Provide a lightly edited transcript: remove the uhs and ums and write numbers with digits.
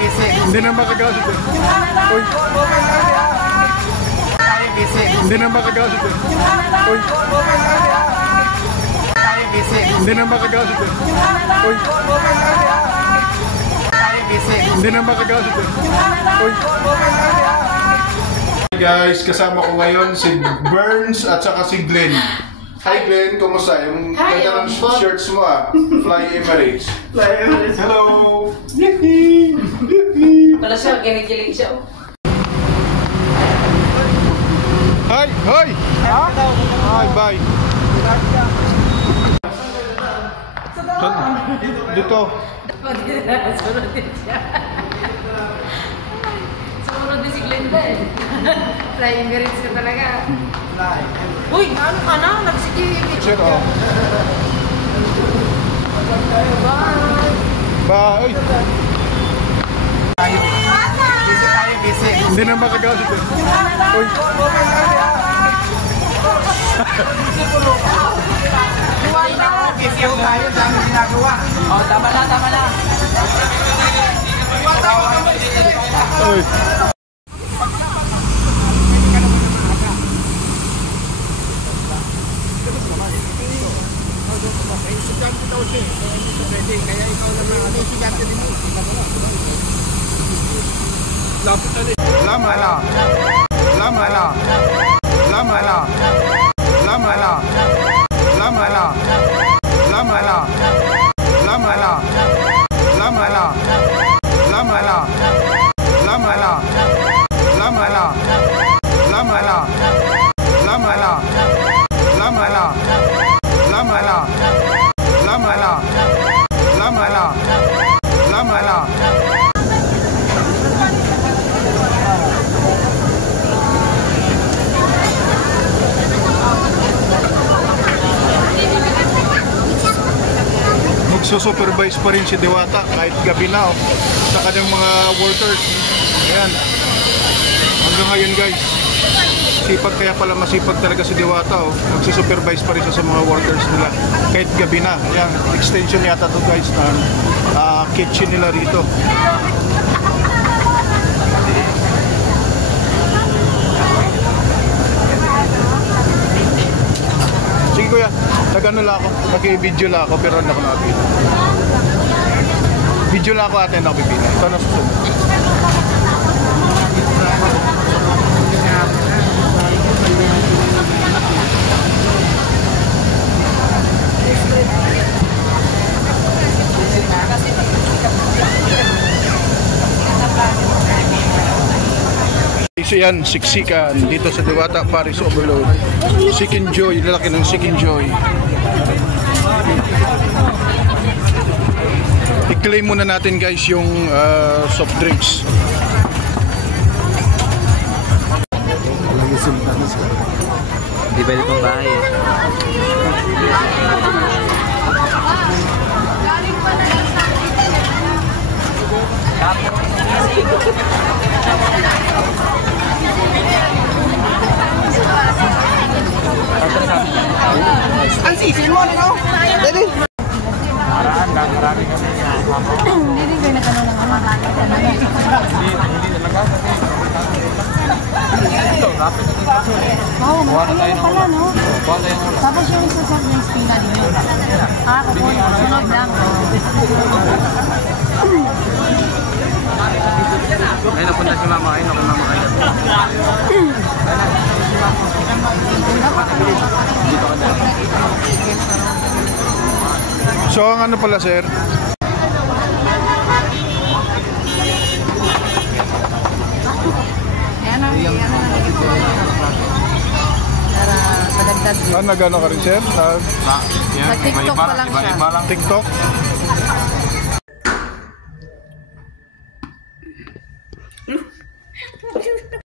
Hindi na makagasot eh. Uy. Hindi na makagasot eh. Uy. Hindi na makagasot eh. Uy. Hindi na makagasot eh. Uy. Guys, kasama ko ngayon si Burns at saka si Glenn. Hi Glenn, kumusta? Yung ganda ng shirts mo Fly Emirates. Fly Emirates. Hello! Wala siya, ginigilig siya. Hi! Hi! Hi, bye! Dito. Sunod din siya. Sunod din si Glenn din. Fly Emirates ka talaga. Uy, ano ka na? Nagsikip. Sir, oh. Bye! Bye! Busy. Hindi na makagasot eh. Uy! Busy ako tayo, dami ginagawa. Oh, tama na. Uy! Kaya ikaw naman ano, estudyante din mo. Lapit na Lama na. Lama na. Lama na. Lama na. Lama na. Lama na. Lama na. Lama na. Lama na. Lama na. Lama na. Lama na. Lama na. Lama na. Lama na. Lama na. Lama na. Lama na. Magsusupervise pa rin si Diwata kahit gabi na sa kanyang mga workers. Ayan. Hanggang ngayon guys. Sipag, kaya pala masipag talaga si Diwata Magsusupervise pa rin sa mga workers nila kahit gabi na. Ayan. Extension yata to guys ng kitchen nila rito. Sige kuya, nag-ano lang ako, nag-video lang ako pero hindi ako nakapila. Video lang ako ate, nakapila. Ito na susunod. So yan, siksikan dito sa Diwata Paris Overload. Chicken Joy, lalaki ng Chicken Joy. I-claim muna natin guys yung soft drinks. Di ba itong bahay Ang sisi mo, no? Dali. Marami kami Hindi rin kayo nagano ng mga hindi talaga Oo, ayun pala, no? Tapos yung isa sa spina ninyo. Kukunin, sunod lang. Ayun, napunta si mama. Ayun, ako mama kayo. So ang ano pala sir? Padagdag. Nagano ka rin sir? Sa TikTok pa lang siya. TikTok?